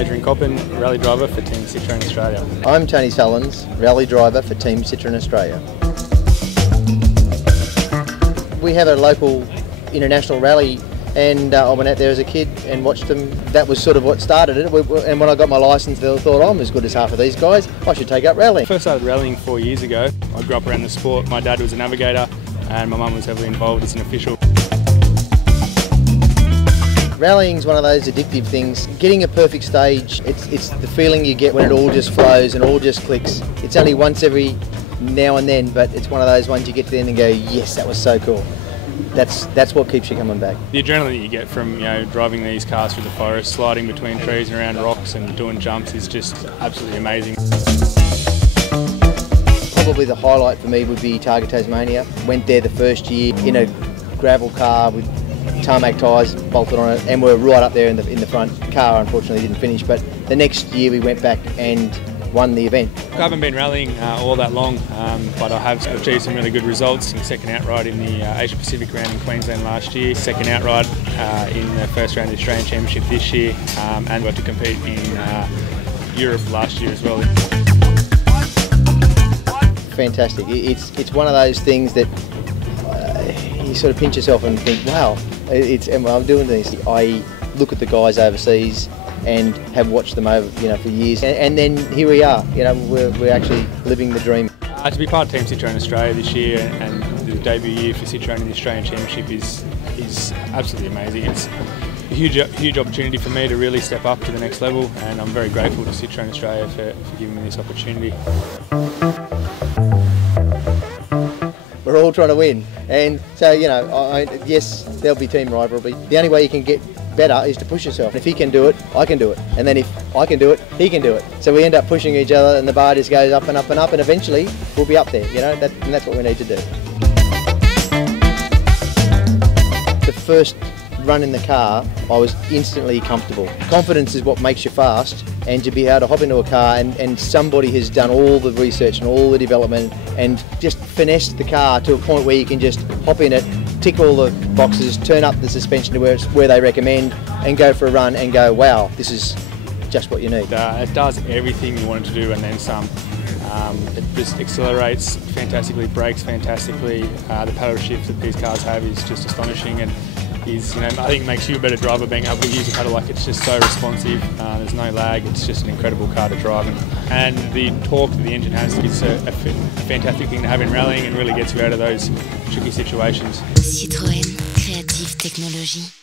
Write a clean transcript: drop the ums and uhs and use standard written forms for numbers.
Major in Coppin, rally driver for Team Citroen Australia. I'm Tony Sullins, rally driver for Team Citroen Australia. We have a local international rally, and I went out there as a kid and watched them. That was sort of what started it. And when I got my licence, they thought, I'm as good as half of these guys, I should take up rallying. I first started rallying 4 years ago. I grew up around the sport. My dad was a navigator and my mum was heavily involved as an official. Rallying is one of those addictive things. Getting a perfect stage, it's the feeling you get when it all just flows and all just clicks. It's only once every now and then, but it's one of those ones you get to the end and go, yes, that was so cool. That's what keeps you coming back. The adrenaline that you get from driving these cars through the forest, sliding between trees and around rocks and doing jumps is just absolutely amazing. Probably the highlight for me would be Targa Tasmania. Went there the first year in a gravel car with tarmac tyres bolted on it, and we're right up there in the front. Car unfortunately didn't finish, but the next year we went back and won the event. I haven't been rallying all that long, but I have achieved some really good results. Second outright in the Asia Pacific round in Queensland last year, second outright in the first round of the Australian Championship this year, and got to compete in Europe last year as well. Fantastic. It's one of those things that you sort of pinch yourself and think, wow, I'm doing this. I look at the guys overseas and have watched them over, for years, and then here we are. We're actually living the dream. To be part of Team Citroen Australia this year and the debut year for Citroen in the Australian Championship is absolutely amazing. It's a huge opportunity for me to really step up to the next level, and I'm very grateful to Citroen Australia for giving me this opportunity. We're all trying to win, and so yes, there'll be team rivalry. The only way you can get better is to push yourself. If he can do it, I can do it, and then if I can do it, he can do it. So we end up pushing each other, and the bar just goes up and up and up, and eventually we'll be up there. And that's what we need to do. The first run in the car, I was instantly comfortable. Confidence is what makes you fast, and to be able to hop into a car and somebody has done all the research and all the development and just finessed the car to a point where you can just hop in it, tick all the boxes, turn up the suspension to where they recommend, and go for a run and go, wow, this is just what you need. It does everything you want it to do and then some. It just accelerates fantastically, brakes fantastically. The paddle shift that these cars have is just astonishing, and I think it makes you a better driver being able to use the pedal. It's just so responsive, there's no lag, it's just an incredible car to drive, and the torque that the engine has is a fantastic thing to have in rallying and really gets you out of those tricky situations. Citroën, créative technologie.